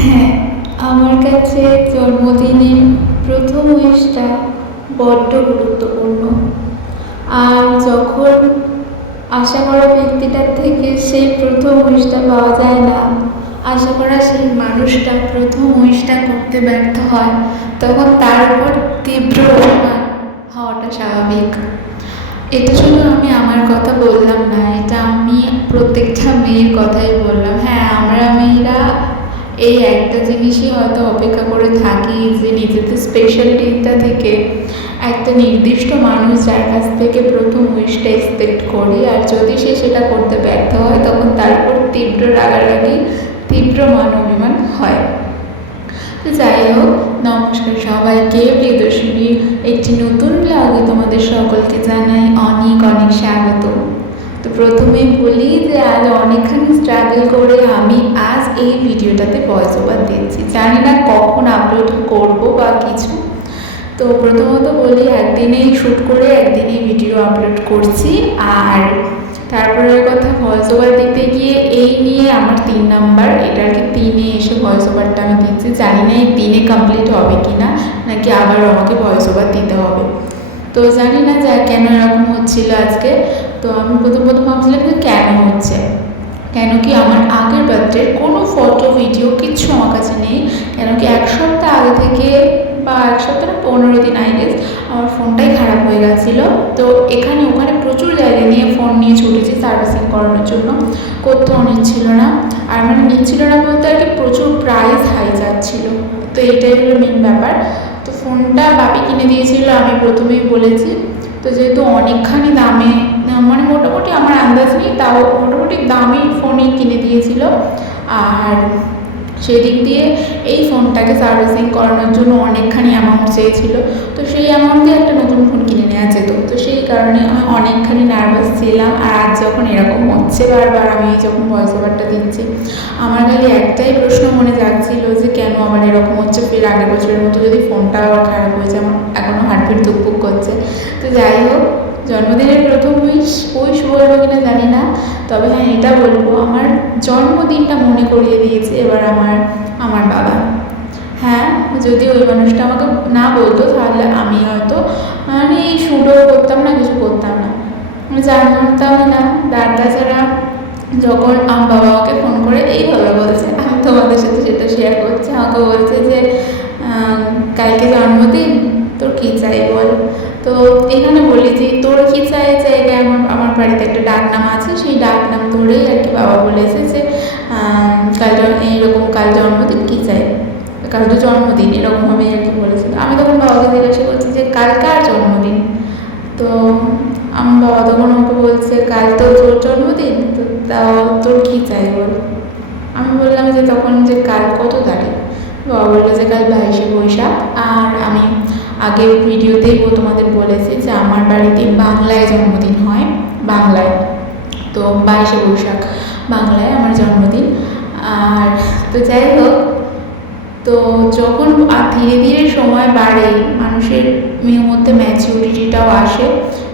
হ্যাঁ, আমার কাছে জন্মদিনের প্রথম উইশটা বড্ড গুরুত্বপূর্ণ। আর যখন আশা করা ব্যক্তিটার থেকে সেই প্রথম উইশটা পাওয়া যায় না, আশা করা সেই মানুষটা প্রথম উইশটা করতে ব্যর্থ হয়, তখন তার উপর তীব্র অভিমান হওয়াটা স্বাভাবিক। এটা শুধু আমি আমার কথা বললাম না, এটা আমি প্রত্যেকটা মেয়ের কথাই বললাম। হ্যাঁ, আমরা মেয়েরা এই একটা জিনিসই হয়তো অপেক্ষা করে থাকি যে নিজেদের স্পেশাল দিনটা থেকে একটা নির্দিষ্ট মানুষ যার কাছ থেকে প্রথম উইশটা এক্সপেক্ট করি, আর যদি সে সেটা করতে ব্যর্থ হয় তখন তার উপর তীব্র রাগারাগি, তীব্র মান অভিমান হয়। তো যাই হোক, নমস্কার সবাইকে। প্রিয়দর্শিনী একটি নতুন ব্লগে তোমাদের সকলকে জানাই অনেক অনেক স্বাগত। তো প্রথমেই বলি যে আজ অনেকখানি স্ট্রাগল করে আমি আজ এই ভিডিওটাতে ভয়েস ওভার দিচ্ছি। জানি না কখন আপলোড করব বা কিছু। তো প্রথমত বলি, একদিনেই শ্যুট করে একদিনেই ভিডিও আপলোড করছি। আর তারপরের কথা, ভয়েস ওভার দিতে গিয়ে এই নিয়ে আমার 3 নাম্বার, এটা আর কি 3-এ এসে ভয়েস ওভারটা আমি দিচ্ছি। জানি না এই 3-এ কমপ্লিট হবে কি না, নাকি আবার আমাকে ভয়েস ওভার দিতে হবে। তো জানি না যে কেন এরকম হচ্ছিল আজকে। তো আমি প্রথম ভাবছিলাম যে কেন হচ্ছে, কেন কি আমার আগের বার্থডের কোনো ফটো ভিডিও কিচ্ছু আমার কাছে নেই। কেন কি 1 সপ্তাহ আগে থেকে, বা 1 সপ্তাহ না 15 দিন আই গেস, আমার ফোনটাই খারাপ হয়ে গেছিলো। তো এখানে ওখানে প্রচুর জায়গা নিয়ে ফোন নিয়ে ছুটেছি সার্ভিসিং করানোর জন্য, কোথাও নিচ্ছিল না। আর মানে নিচ্ছিল না বলতে আর কি প্রচুর প্রাইস হাই যাচ্ছিলো। তো এইটাই হলো মেন ব্যাপার। তো ফোনটা বাপি কিনে দিয়েছিল, আমি প্রথমেই বলেছি। তো যেহেতু অনেকখানি দামে, মানে মোটামুটি আমার আন্দাজ নেই, তাও মোটামুটি দামি ফোনই কিনে দিয়েছিল। আর সেদিক দিয়ে এই ফোনটাকে সার্ভিসিং করানোর জন্য অনেকখানি অ্যামাউন্ট চেয়েছিল। তো সেই অ্যামাউন্ট দিয়ে একটা নতুন ফোন কিনে নেওয়া যেত। তো সেই কারণে আমি অনেকখানি নার্ভাস ছিলাম। আর আজ যখন এরকম হচ্ছে বারবার, আমি যখন ভয়েস ওভারটা দিচ্ছি, আমার খালি একটাই প্রশ্ন মনে যাচ্ছিল যে কেন আবার এরকম হচ্ছে। ফের আগের বছরের মতো যদি ফোনটা আবার খারাপ হয়েছে, আমার এখনও হার্টবিট ধুকপুক করছে। তো যাই হোক, জন্মদিনের প্রথম উইশ বলবো কিনা জানি না, তবে হ্যাঁ এটা বলবো, আমার জন্মদিনটা মনে করিয়ে দিয়েছে এবার আমার বাবা। হ্যাঁ, যদি ওই মানুষটা আমাকে না বলতো তাহলে আমি হয়তো মানে এই শুটও করতাম না, কিছু করতাম না, জানতামই না। দাদা ছাড়া যখন আমার বাবা আমাকে ফোন করে এইভাবে বলছে, আমি তোমাদের সাথে সেটা শেয়ার করছি। আমাকে বলছে যে কালকে জন্মদিন, তোর কী চাই বল। তো এখানে বলি যে তোর কী চাই জায়গায় আমার বাড়িতে একটা ডাক নাম আছে, সেই ডাক নাম ধরেই আর কি বাবা বলেছে যে কাল জন্মদিন কী চাই, কাল তো জন্মদিন, এরকমভাবেই আর কি বলেছিল। আমি তখন বাবাকে জিজ্ঞাসা করছি যে কাল কার জন্মদিন। তো আমার বাবা তখন আমাকে বলছে কাল তো তোর জন্মদিন, তো তাও তোর কী চাই বল। আমি বললাম যে তখন যে কাল কত তারিখ। বাবা বললো যে কাল 22শে বৈশাখ। আর আমি আগের ভিডিওতেই তোমাদের বলেছি যে আমার বাড়িতে বাংলায় জন্মদিন হয়, বাংলায়। তো 22শে বৈশাখ বাংলায় আমার জন্মদিন। আর তো যাই হোক, তো যখন ধীরে ধীরে সময় বাড়ে, মানুষের মধ্যে ম্যাচিউরিটিটাও আসে,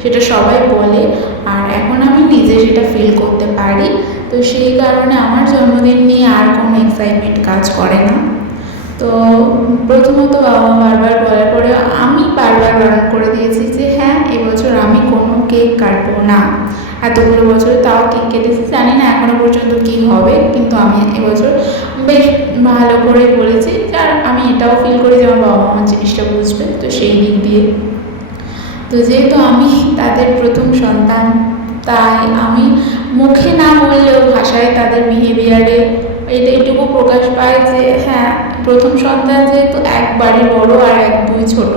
সেটা সবাই বলে। আর এখন আমি নিজে সেটা ফিল করতে পারি। তো সেই কারণে আমার জন্মদিন নিয়ে আর কোনো এক্সাইটমেন্ট কাজ করে না। তো প্রথমত বাবা বারবার বলার পরে আমি বারবার বারণ করে দিয়েছি যে হ্যাঁ, এবছর আমি কোনো কেক কাটবো না। এতগুলো বছর তাও কেক কেটেছি, জানি না এখনো পর্যন্ত কী হবে, কিন্তু আমি এবছর বেশ ভালো করে বলেছি। আর আমি এটাও ফিল করি যে আমার বাবা মা আমার জিনিসটা বুঝবে। তো সেই দিক দিয়ে, তো যেহেতু আমি তাদের প্রথম সন্তান, তাই আমি মুখে না বললেও ভাষায় তাদের বিহেভিয়ারে এইটুকু প্রকাশ পায় যে হ্যাঁ, প্রথম সন্তান যেহেতু এক বাড়ি বড় আর এক দুই ছোট,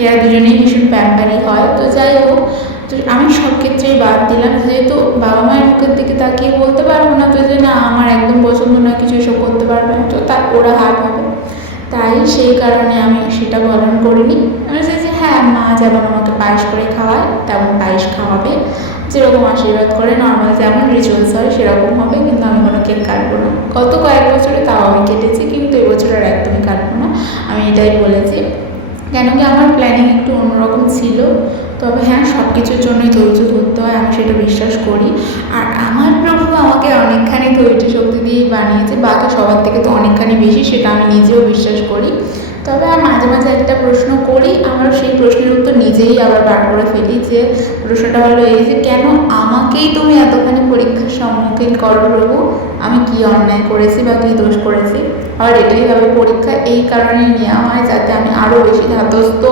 এরা দুজনেই ভীষণ প্যাম্পারি হয়। তো যাই হোক, তো আমি সব ক্ষেত্রেই বাদ দিলাম, যেহেতু বাবা মায়ের মুখের দিকে তাকিয়ে বলতে পারবো না তো যে না আমার একদম পছন্দ না, কিছু এসব করতে পারবে না, তো ওরা হাত হবে। তাই সেই কারণে আমি সেটা পালন করিনি। আমি চাই যে হ্যাঁ, মা যেমন আমাকে পায়েস করে খাওয়ায় তেমন পায়েস খাওয়াবে, যেরকম আশীর্বাদ করে নর্মাল যেমন রিচুয়ালস হয় সেরকম হবে, কিন্তু আমি কোনো কেক কাটবো না। গত কয়েক বছরে তাও আমি কেটেছি, কিন্তু এবছর আর একদমই কাটবো না, আমি এটাই বলেছি। কেন কি আমার প্ল্যানিং একটু অন্যরকম ছিল। তবে হ্যাঁ, সব কিছুর জন্যই ধৈর্য ধরতে হয়, আমি সেটা বিশ্বাস করি। আর আমার প্রভু আমাকে অনেকখানি ধৈর্য শক্তি দিয়েই বানিয়েছে, বাকি সবার থেকে তো অনেকখানি বেশি, সেটা আমি নিজেও বিশ্বাস করি। তবে আর মাঝে মাঝে একটা প্রশ্ন করি, আমার সেই প্রশ্নের উত্তর নিজেই আবার বার করে ফেলি, যে প্রশ্নটা হলো এই যে কেন আমাকেই তুমি এতখানি পরীক্ষার সম্মুখীন করো প্রভু, আমি কি অন্যায় করেছি বা কী দোষ করেছি। আর এটাই ভাবে পরীক্ষা এই কারণে নেওয়া হয় যাতে আমি আরও বেশি ধাতস্থ,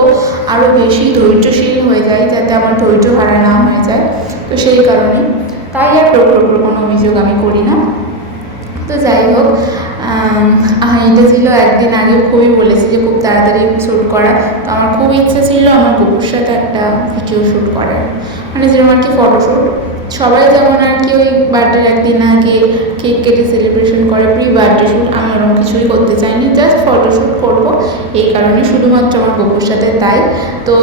আরও বেশি ধৈর্যশীল হয়ে যাই, যাতে আমার ধৈর্য হারা না হয়ে যায়। তো সেই কারণে তাই আর প্রখর কোনো অভিযোগ আমি করি না। তো যাই হোক, এটা ছিল একদিন আগে খুবই বলেছি যে খুব তাড়াতাড়ি শ্যুট করা। তো আমার খুব ইচ্ছে ছিল আমার কুকুর সাথে একটা ভিডিও শ্যুট করার, মানে যেরকম আর কি ফটোশ্যুট। সবাই যেমন আর কি ওই বার্থডের একদিন আগে কেক কেটে সেলিব্রেশন করে, প্রি বার্থডে শ্যুট, আমি ওরকম কিছুই করতে চাইনি, জাস্ট ফটোশ্যুট করবো এই কারণে শুধুমাত্র আমার কুকুর সাথে। তাই তো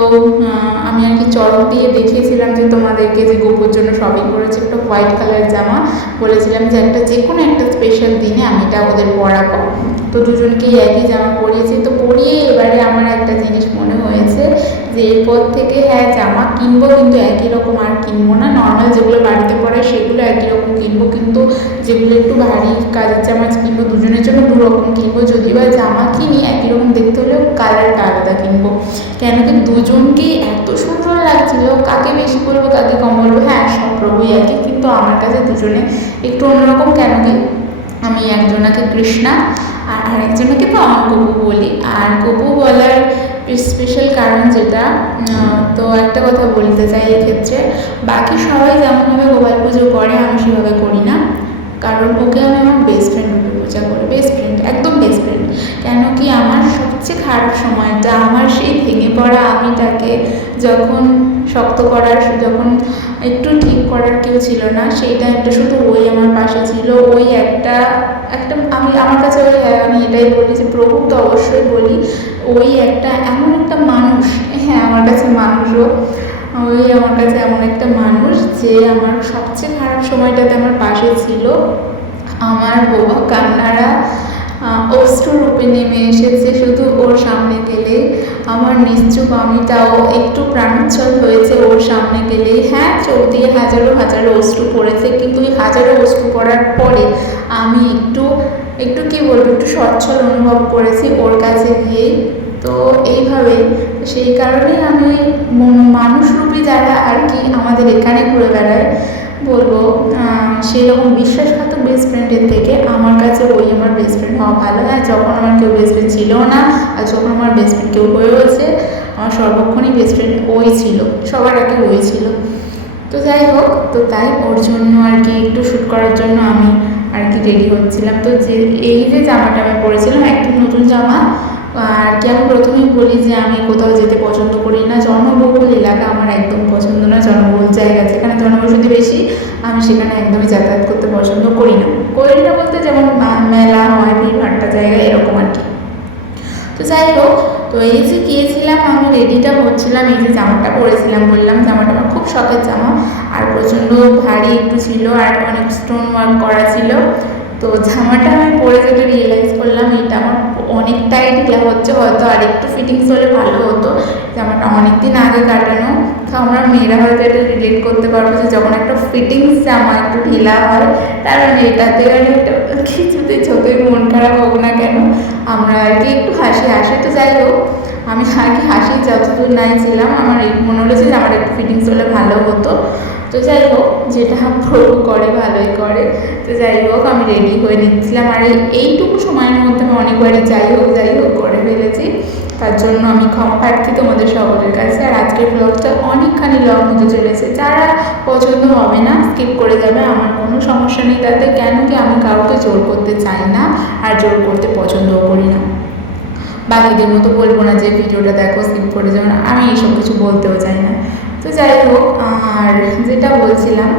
আমি আর কি চড়ক দিয়ে দেখিয়েছিলাম যে তোমাদেরকে যে গপুর জন্য শপিং করেছি একটা হোয়াইট কালারের জামা, বলেছিলাম যে একটা যে কোনো একটা স্পেশাল দিনে আমি এটা ওদের পরাবো। তো দুজনকেই একই জামা পরিয়েছি। তো পরিয়ে এবারে আমার একটা জিনিস মনে হয়েছে যে এরপর থেকে হ্যাঁ জামা কিনবো, কিন্তু একই রকম আর কিনবো না। নর্মাল যেগুলো বাড়িতে পরে সেগুলো একই রকম কিনবো, কিন্তু যেগুলো একটু ভারী কাজের জামা কিনবো দুজনের জন্য দু রকম কিনবো। যদি বা জামা কিনি একই রকম দেখতে হলেও কালারটা আলাদা কিনবো, কেন কি দুজনকেই এত সুন্দর লাগছিল। কাকে বেশি বলবো কাকে কম বলবো, হ্যাঁ সব প্রভুই একই, কিন্তু আমার কাছে দুজনে একটু অন্যরকম। কেন কি আমি একজনাকে কৃষ্ণা আর আরেকজনকে তো আমার গপু বলি। আর গপু বলার স্পেশাল কারণ যেটা, তো একটা কথা বলতে চাই এক্ষেত্রে, বাকি সবাই যেমনভাবে গোপাল পুজো করে আমি সেভাবে করি না, কারণ ওকে আমি আমার বেস্ট ফ্রেন্ড রূপে পূজা করি। বেস্ট ফ্রেন্ড, একদম বেস্ট ফ্রেন্ড। কেন কি আমার সবচেয়ে খারাপ সময়টা, আমার সেই ভেঙে পড়া আমিটাকে যখন শক্ত করার, যখন একটু ঠিক করার কেউ ছিল না, সেই টাইমটা শুধু ওই আমার পাশে ছিল। ওই একটা একটা আমি আমার কাছে ওই আমি এটাই বলি যে প্রভু তো অবশ্যই বলি, ওই একটা এমন একটা মানুষ, হ্যাঁ আমার কাছে মানুষও, ওই আমার কাছে এমন একটা মানুষ যে আমার সবচেয়ে খারাপ সময়টাতে আমার পাশে ছিল। আমার বোবা কান্নারা অশ্রু রূপে নেমে এসেছে শুধু ওর সামনে গেলে। আমার নিশ্চুপ আমিটাও একটু প্রাণোচ্ছল হয়েছে ওর সামনে গেলেই। হ্যাঁ চোখ দিয়ে হাজারো হাজারো অশ্রু পড়েছে, কিন্তু ওই হাজারো অশ্রু পড়ার পরে আমি একটু একটু কী বলবো, একটু সচ্ছল অনুভব করেছি ওর কাছে গিয়েই। তো এইভাবে সেই কারণেই আমি ওই মানুষরূপী যারা আর কি আমাদের এখানে ঘুরে বেড়ায়, বলবো সেরকম বিশ্বাসঘাতক বেস্ট ফ্রেন্ডের থেকে আমার কাছে ওই আমার বেস্ট ফ্রেন্ড হওয়া ভালো। হ্যাঁ যখন আমার কেউ বেস্ট ফ্রেন্ড ছিল না, আর যখন আমার বেস্ট ফ্রেন্ড কেউ হয়েছে, আমার সর্বক্ষণই বেস্ট ফ্রেন্ড ওই ছিল, সবার আগে ওই ছিল। তো যাই হোক, তো তাই ওর জন্য আর কি একটু শ্যুট করার জন্য আমি আর কি রেডি হচ্ছিলাম। তো যে এই যে জামাটা আমি পরেছিলাম একটা নতুন জামা, আর কি আমি প্রথমেই বলি যে আমি কোথাও যেতে পছন্দ করি না, জনবহুল এলাকা আমার একদম পছন্দ না। জনবহুল জায়গা যেখানে জনবসতি বেশি আমি সেখানে একদমই যাতায়াত করতে পছন্দ করি না। বলতে যেমন মেলা হয়, ভিড়ভাট্টা জায়গা এরকম আর কি। তো যাই হোক, তো এই যে গিয়েছিলাম আমি রেডিটা হচ্ছিলাম, এই যে জামাটা পরেছিলাম বললাম, জামাটা আমার খুব শখের জামা, আর প্রচণ্ড ভারী একটু ছিল আর অনেক স্টোন ওয়ার্ক করা ছিল। তো জামাটা আমি পরে যেটা রিয়েলাইজ করলাম এটা আমার অনেকটাই ঢিলা হচ্ছে, হয়তো আর একটু ফিটিংস হলে ভালো হতো। জামাটা অনেক দিন আগে কাটানো, তো আমরা মেয়েরা হয়তো এটা রিলেট করতে পারবো যে যখন একটা ফিটিংস জামা একটু ঢিলা হয়, তার মানে এটাতে আর একটা কিছুতে যতই মন খারাপ হোক না কেন আমরা আর কি একটু হাসি আসে। তো যাই হোক, আমি আর কি হাসি যতদূর নাই ছিলাম, আমার মনে হলো যে আমার একটু ফিটিংস হলে ভালো হতো। তো যাই হোক, যেটা প্রভু করে ভালোই করে। তো যাই হোক, আমি রেডি হয়ে নিচ্ছিলাম, আর এইটুকু সময়ের মধ্যে আমি অনেকবারই যাই হোক করে ফেলেছি। তার জন্য আমি ক্ষমা প্রার্থী তোমাদের সকলের কাছে। আর আজকের ব্লগটা অনেকখানি লং হতে চলেছে, যারা পছন্দ হবে না স্কিপ করে যাবে, আমার কোনো সমস্যা নেই তাতে। কেন কি আমি কাউকে জোর করতে চাই না, আর জোর করতে পছন্দও করি না। বাকিদের মতো বলবো না যে ভিডিওটা দেখো স্কিপ করে যাও না, আমি এইসব কিছু বলতেও চাই না। তো যাই হোক, আর যেটা বলছিলাম,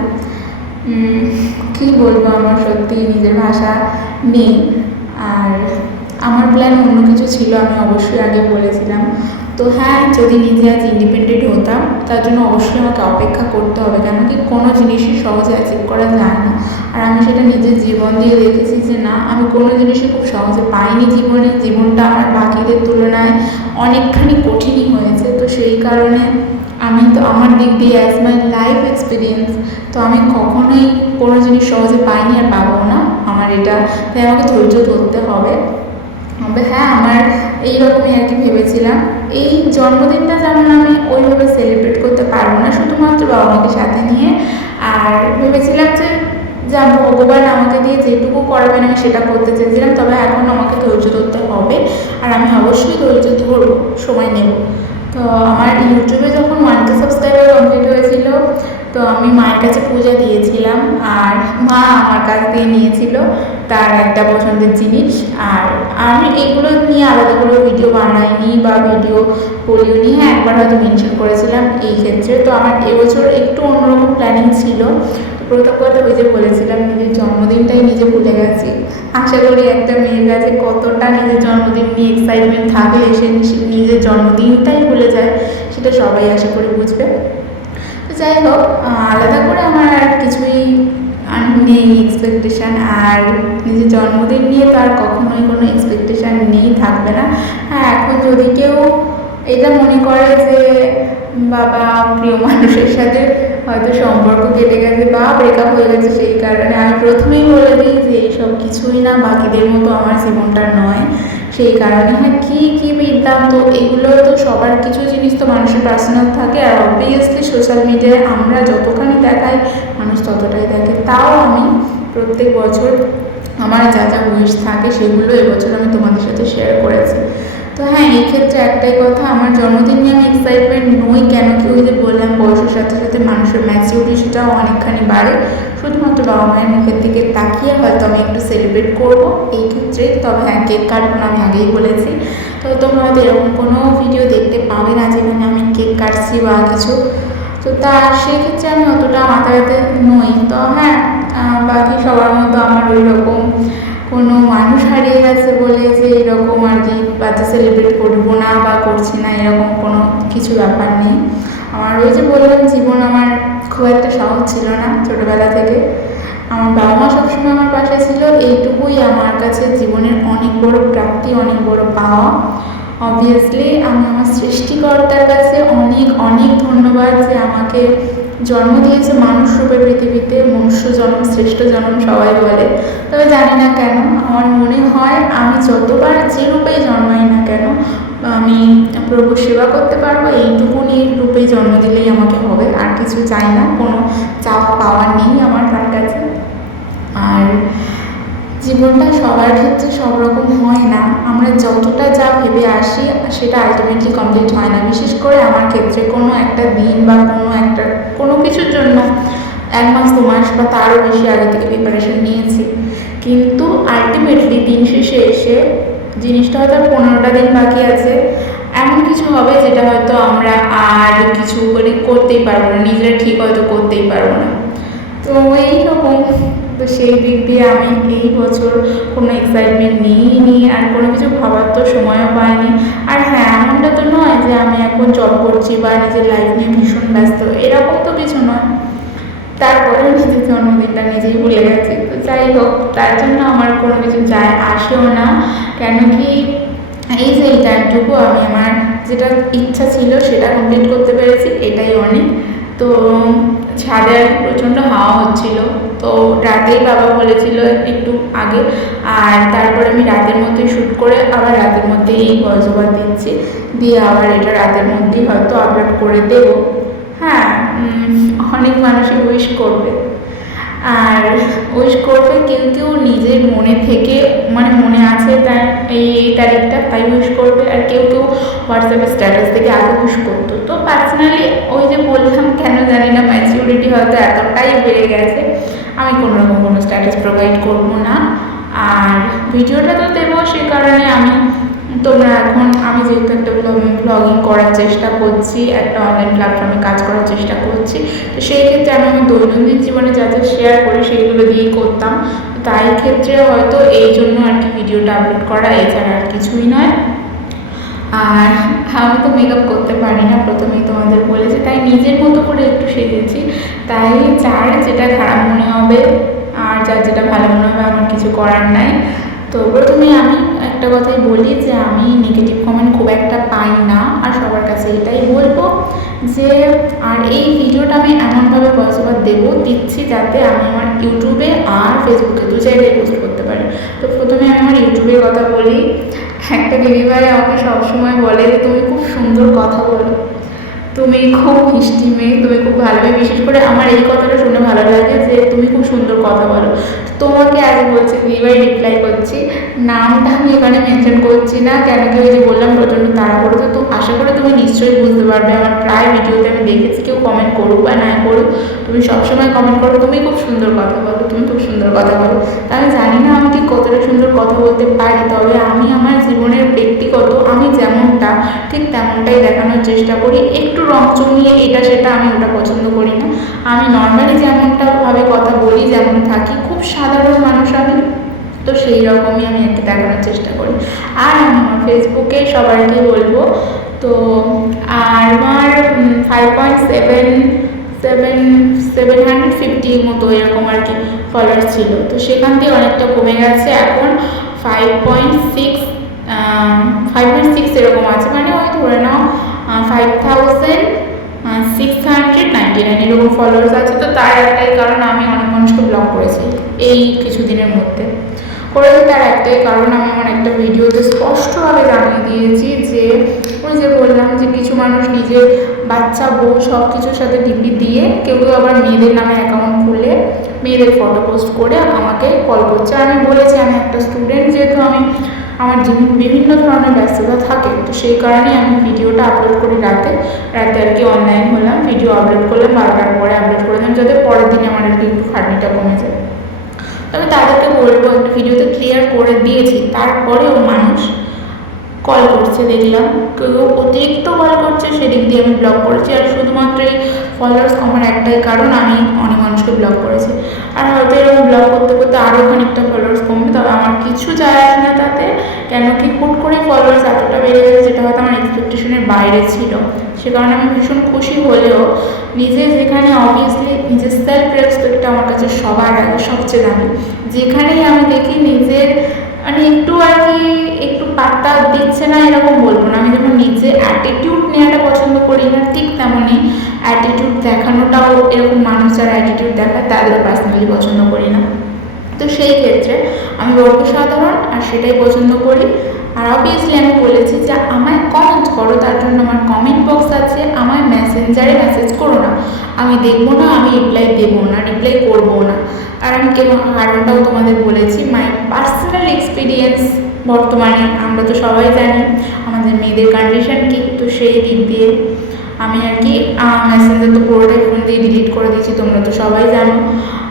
কী বলবো, আমার সত্যি নিজের ভাষা নেই। আর আমার প্ল্যান অন্য কিছু ছিল, আমি অবশ্যই আগে বলেছিলাম। তো হ্যাঁ, যদি নিজে আজ ইন্ডিপেন্ডেন্ট হতাম তার জন্য অবশ্যই আমাকে অপেক্ষা করতে হবে, কেন কি কোনো জিনিসই সহজে অ্যাচিভ করা যায় না। আর আমি সেটা নিজের জীবন দিয়ে দেখেছি যে না, আমি কোনো জিনিসই খুব সহজে পাইনি জীবনে। জীবনটা আমার বাকিদের তুলনায় অনেকখানি কঠিনই হয়েছে। তো সেই কারণে আমি তো আমার দিক দিয়ে অ্যাজ মাই লাইফ এক্সপিরিয়েন্স, তো আমি কখনোই কোনো জিনিস সহজে পাইনি আর পাবো না। আমার এটা, তাই আমাকে ধৈর্য ধরতে হবে। তবে হ্যাঁ, আমার এইরকমই আর কি ভেবেছিলাম। এই জন্মদিনটা যেমন আমি ওইভাবে সেলিব্রেট করতে পারবো না শুধুমাত্র বাবা মাকে সাথে নিয়ে, আর ভেবেছিলাম যে যা ভগবান আমাকে দিয়ে যেটুকু করাবেন আমি সেটা করতে চেয়েছিলাম। তবে এখন আমাকে ধৈর্য ধরতে হবে, আর আমি অবশ্যই ধৈর্য ধরবো, সময় নেব। তো আমার ইউটিউবে যখন 1K সাবস্ক্রাইবার কমপ্লিট হয়েছিল, তো আমি মায়ের কাছে পূজা দিয়েছিলাম, আর মা আমার কাছ দিয়ে নিয়েছিল তার একটা পছন্দের জিনিস। আর আমি এগুলো নিয়ে আলাদা করে ভিডিও বানাইনি বা ভিডিও বলিও নি। হ্যাঁ, একবার হয়তো মেনশন করেছিলাম এই ক্ষেত্রে। তো আমার এবছর একটু অন্যরকম প্ল্যানিং ছিল। প্রথম কথা ওই যে বলেছিলাম, নিজের জন্মদিনটাই নিজে ভুলে গেছি। আশা করি একটা মেয়ের কাছে কতটা নিজের জন্মদিন নিয়ে এক্সাইটমেন্ট থাকলে সে নিজের জন্মদিনটাই ভুলে যায়, সেটা সবাই আশা করি বুঝবে। তো যাই হোক, আলাদা করে আমার আর কিছুই নেই এক্সপেকটেশান। আর নিজের জন্মদিন নিয়ে তো আর কখনোই কোনো এক্সপেকটেশান নেই, থাকবে না। হ্যাঁ, এখন যদি কেউ এটা মনে করে যে বাবা প্রিয় মানুষের সাথে হয়তো সম্পর্ক কেটে গেছে বা ব্রেকআপ হয়ে গেছে, সেই কারণে আমি প্রথমেই বলে দিই যে এইসব কিছুই না, বাকিদের মতো আমার জীবনটা নয়। সেই কারণে হ্যাঁ, কী বৃত্তান্ত, এগুলো তো সবার কিছু জিনিস তো মানুষের পার্সোনাল থাকে। আর অবভিয়াসলি সোশ্যাল মিডিয়ায় আমরা যতখানি দেখাই মানুষ ততটাই দেখে। তাও আমি প্রত্যেক বছর আমার যা যা উইশ থাকে সেগুলো এবছর আমি তোমাদের সাথে শেয়ার করেছি। তো হ্যাঁ, এই ক্ষেত্রে একটাই কথা, আমার জন্মদিন নিয়ে আমি এক্সাইটমেন্ট নই। কেন কি, ওই যে বললাম, বয়সের সাথে সাথে মানুষের ম্যাচিউরিটিটাও অনেকখানি বাড়ে। শুধুমাত্র বাবা মায়ের মুখের দিকে তাকিয়ে হয়তো আমি একটু সেলিব্রেট করবো এই ক্ষেত্রে। তবে হ্যাঁ, কেক কাটবো না, আমি আগেই বলেছি। তো তোমরা হয়তো এরকম কোনো ভিডিও দেখতে পাবে না যেখানে আমি কেক কাটছি বা কিছু। তো সেক্ষেত্রে আমি অতটা মাথাতে নই। তো হ্যাঁ, বাকি সবার মতো আমার ওই রকম কোনো মানুষ হারিয়ে গেছে বলে যে এরকম আর কি বাচ্চা সেলিব্রেট করবো না বা করছি না, এরকম কোনো কিছু ব্যাপার নেই। আমার ওই যে বললাম, জীবন আমার খুব একটা সহজ ছিল না ছোটোবেলা থেকে। আমার বাবা মা সবসময় আমার পাশে ছিল, এইটুকুই আমার কাছে জীবনের অনেক বড় প্রাপ্তি, অনেক বড় পাওয়া। অবভিয়াসলি আমি আমার সৃষ্টিকর্তার কাছে অনেক অনেক ধন্যবাদ যে আমাকে জন্ম দিয়েছে মানুষ রূপে পৃথিবীতে। মনুষ্য জন্ম শ্রেষ্ঠ জন্ম সবাই বলে, তবে জানি না কেন আমার মনে হয় আমি যতবার যে রূপেই জন্মাই না কেন আমি প্রভুর সেবা করতে পারবো, এইটুকুনি রূপেই জন্ম দিলেই আমাকে হবে। আর কিছু চাই না, কোনো চাওয়া পাওয়া নেই আমার তার কাছে। আর জীবনটা সবার ক্ষেত্রে সব রকম হয় না, আমরা যতটা যা ভেবে আসি সেটা আলটিমেটলি কমপ্লিট হয় না। বিশেষ করে আমার ক্ষেত্রে কোনো একটা দিন বা কোনো কিছুর জন্য 1 মাস 2 মাস বা তারও বেশি আগে থেকে প্রিপারেশন নিয়েছি, কিন্তু আলটিমেটলি দিন শেষে এসে জিনিসটা হয়তো 15টা দিন বাকি আছে, এমন কিছু হবে যেটা হয়তো আমরা আর কিছু করে করতেই পারবো না, নিজেরা ঠিক হয়তো করতেই পারবো না। তো এইরকম, তো সেই দিক দিয়ে আমি এই বছর কোনো এক্সাইটমেন্ট নিইনি, আর কোনো কিছু ভাবার তো সময়ও পাইনি। আর হ্যাঁ, এমনটা তো নয় যে আমি এখন জব করছি বা নিজের লাইফ নিয়ে ভীষণ ব্যস্ত, এরকম তো কিছু নয়। তারপরেও নিজের জন্মদিনটা নিজেই ভুলে গেছি। তো যাই হোক, তার জন্য আমার কোনো কিছু যায় আসেও না। কেন কি, এই যে এই টাইমটুকু আমি আমার যেটা ইচ্ছা ছিল সেটা কমপ্লিট করতে পেরেছি, এটাই অনেক। তো ছাদে প্রচণ্ড হাওয়া হচ্ছিল, তো রাতেই বাবা বলেছিল একটু আগে, আর তারপরে আমি রাতের মধ্যেই শ্যুট করে আবার রাতের মধ্যেই এই ভয়েস ওভার দিচ্ছি, দিয়ে আবার এটা রাতের মধ্যেই হয়তো আপলোড করে দেবো। হ্যাঁ, অনেক মানুষই উইশ করবে, আর উইশ করবে কেউ কেউ নিজের মনে থেকে, মানে মনে আছে তাই এই তারিখটা তাই উইশ করবে, আর কেউ কেউ হোয়াটসঅ্যাপে স্ট্যাটাস থেকে আগে উইশ করতো। তো পার্সোনালি ওই যে বললাম, কেন জানি না ম্যাচিউরিটি হয়তো এতটাই বেড়ে গেছে, আমি কোনোরকম কোনো স্ট্যাটাস প্রোভাইড করবো না। আর ভিডিওটা তো দেবো, সে কারণে তোমরা এখন আমি যেহেতু একটা ব্লগিং করার চেষ্টা করছি, একটা অনলাইন প্ল্যাটফর্মে কাজ করার চেষ্টা করছি, তো সেই ক্ষেত্রে আমি আমার দৈনন্দিন জীবনে যা যা শেয়ার করি সেইগুলো দিয়েই করতাম। তাই ক্ষেত্রে হয়তো এই জন্য আর কি ভিডিওটা আপলোড করা, এছাড়া আর কিছুই নয়। আর আমি তো মেকআপ করতে পারি না, প্রথমেই তোমাদের বলেছি, তাই নিজের মতো করে একটু সেজেছি। তাই যার যেটা খারাপ মনে হবে আর যার যেটা ভালো মনে হবে আমার কিছু করার নাই। তো প্রথমে আমি একটা কথাই বলি যে আমি নেগেটিভ কমেন্ট খুব একটা পাই না, আর সবার কাছে এটাই বলবো যে আর এই ভিডিওটা আমি এমনভাবে ভয়েসওভার দিচ্ছি যাতে আমি আমার ইউটিউবে আর ফেসবুকে দু জায়গায় পোস্ট করতে পারি। তো প্রথমে আমি আমার ইউটিউবের কথা বলি। একটা দিদিভাই আমাকে সবসময় বলে যে তুমি খুব সুন্দর কথা বলো, তুমি খুব মিষ্টি মেয়ে, তুমি খুব ভালো মেয়ে। বিশেষ করে আমার এই কথাটা শুনে ভালো লাগে যে তুমি খুব সুন্দর কথা বলো। তোমাকে আজ বলছি, দিদিভাই রিপ্লাই করছি, নামটা আমি এখানে মেনশন করছি না, কেন কি ওই যে বললাম প্রচণ্ড তাড়া করেছে। তো আশা করি তুমি নিশ্চয়ই বুঝতে পারবে। আমার প্রায় ভিডিওতে আমি দেখেছি কেউ কমেন্ট করুক বা না করুক, তুমি সবসময় কমেন্ট করো তুমি খুব সুন্দর কথা বলো, তুমি খুব সুন্দর কথা বলো। তা আমি জানি না আমি ঠিক কতটা সুন্দর কথা বলতে পারি, তবে আমি আমার জীবনের ব্যক্তিগত আমি যেমনটা ঠিক তেমনটাই দেখানোর চেষ্টা করি। একটু রং চঙিয়ে এটা সেটা আমি ওটা পছন্দ করি না। আমি নর্মালি যেমনটা ভাবে কথা বলি, যেমন থাকি, খুব সাধারণ মানুষ আমি, তো সেই রকমই আমি একটু দেখানোর চেষ্টা করি। আর আমি আমার ফেসবুকে সবাইকে বলবো, তো আর আমার 750 মতো এরকম আর কি ফলোয়ার্স ছিল। তো সেখান থেকে অনেকটা কমে গেছে, এখন 5.6 এরকম আছে, মানে ওই ধরে নাও 5699 এরকম ফলোয়ার্স আছে। তো তার একটাই কারণ, আমি অনেক মানুষকে ব্লক করেছি এই কিছুদিনের মধ্যে। করেছি তার একটাই কারণ, আমি আমার একটা ভিডিওতে স্পষ্টভাবে জানিয়ে দিয়েছি যে ওই যে বললাম যে কিছু মানুষ নিজের বাচ্চা বউ সব কিছুর সাথে ডিপি দিয়ে, কেউ কেউ আবার মেয়েদের নামে অ্যাকাউন্ট খুলে মেয়েদের ফটো পোস্ট করে আমাকে কল করছে। আমি বলেছি আমি একটা স্টুডেন্ট, যেহেতু আমি আমার বিভিন্ন ধরনের ব্যস্ততা থাকে, তো সেই কারণেই আমি ভিডিওটা আপলোড করি রাতে রাতে আর কি অনলাইন হলাম, ভিডিও আপলোড করলাম, 12টার পরে আপলোড করে দিলাম, যাতে পরের দিনে আমার আর কি একটু খাটনিটা কমে যায়। তবে তাদেরকে বলবো, একটা ভিডিওতে ক্লিয়ার করে দিয়েছি, তারপরেও মানুষ কল করছে, দেখলাম কেউ অতিরিক্ত কল করছে, সেদিক দিয়ে আমি ব্লক করেছি। আর শুধুমাত্র এই ফলোয়ার্স কমার একটাই কারণ, আমি অনেক মানুষকে ব্লক করেছি। আর হয়তো এরকম ব্লক করতে করতে আরও খানিকটা ফলোয়ার্স কমবে, তবে আমার কিছু যায় আসে না তাতে, কেন কি হুট করে ফলোয়ার্স এতটা বেড়ে গেছে যেটা হয়তো আমার এক্সপেকটেশনের বাইরে ছিল। সে কারণে আমি ভীষণ খুশি হলেও নিজে যেখানে অবভিয়াসলি নিজের সেলফ রেসপেক্টটা আমার কাছে সবার আগে সবচেয়ে দামি, যেখানেই আমি দেখি নিজের মানে একটু আর কি একটু পাত্তা দিচ্ছে না এরকম বলবো না, আমি যেমন নিজে অ্যাটিটিউড নেওয়াটা পছন্দ করি না, ঠিক তেমনই অ্যাটিটিউড দেখানোটাও, এরকম মানুষ যারা অ্যাটিটিউড দেখায় তাদেরও পার্সোনালি পছন্দ করি না। তো সেই ক্ষেত্রে আমি বড় সাধারণ আর সেটাই পছন্দ করি। আর অবভিয়াসলি আমি বলেছি যে আমায় কমেন্ট করো, তার জন্য আমার কমেন্ট বক্স আছে, আমায় মেসেঞ্জারে মেসেজ করো না, আমি দেখবো না, আমি রিপ্লাই দেবো না, রিপ্লাই করবো না। আর আমি কারণটাও তোমাদের বলেছি, মাই পার্সোনাল এক্সপিরিয়েন্স। বর্তমানে আমরা তো সবাই জানি আমাদের মেয়েদের কন্ডিশন কী, তো সেই দিক দিয়ে আমি আর কি মেসেঞ্জার তো পুরোটাই ফোন দিয়ে ডিলিট করে দিয়েছি, তোমরা তো সবাই জানো।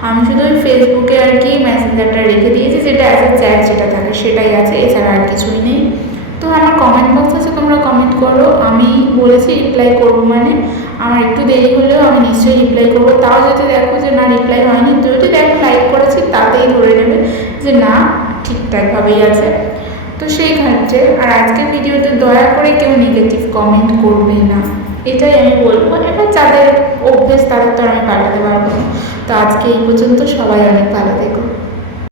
আমি শুধু ওই ফেসবুকে আর কি মেসেঞ্জারটা রেখে দিয়েছি, যেটা অ্যাজ এ চ্যাট যেটা থাকে সেটাই আছে, এছাড়া আর কিছুই নেই। তো আমার কমেন্ট বক্স আছে, তোমরা কমেন্ট করো, আমি বলেছি রিপ্লাই করবো, মানে আমার একটু দেরি হলেও আমি নিশ্চয়ই রিপ্লাই করবো। তাও যদি দেখো যে না রিপ্লাই হয়নি, যদি দেখো লাইক করেছি, তাতেই ধরে নেবে যে না ঠিকঠাকভাবেই আছে। তো সেই ক্ষেত্রে আর আজকের ভিডিওতে দয়া করে কেউ নেগেটিভ কমেন্ট করবে না, এটাই আমি বলবো। এবার যাদের অভ্যেস তাদের তো আমি পাঠাতে পারবো না। তো আজকে এই পর্যন্ত, সবাই অনেক ভালো থেকো।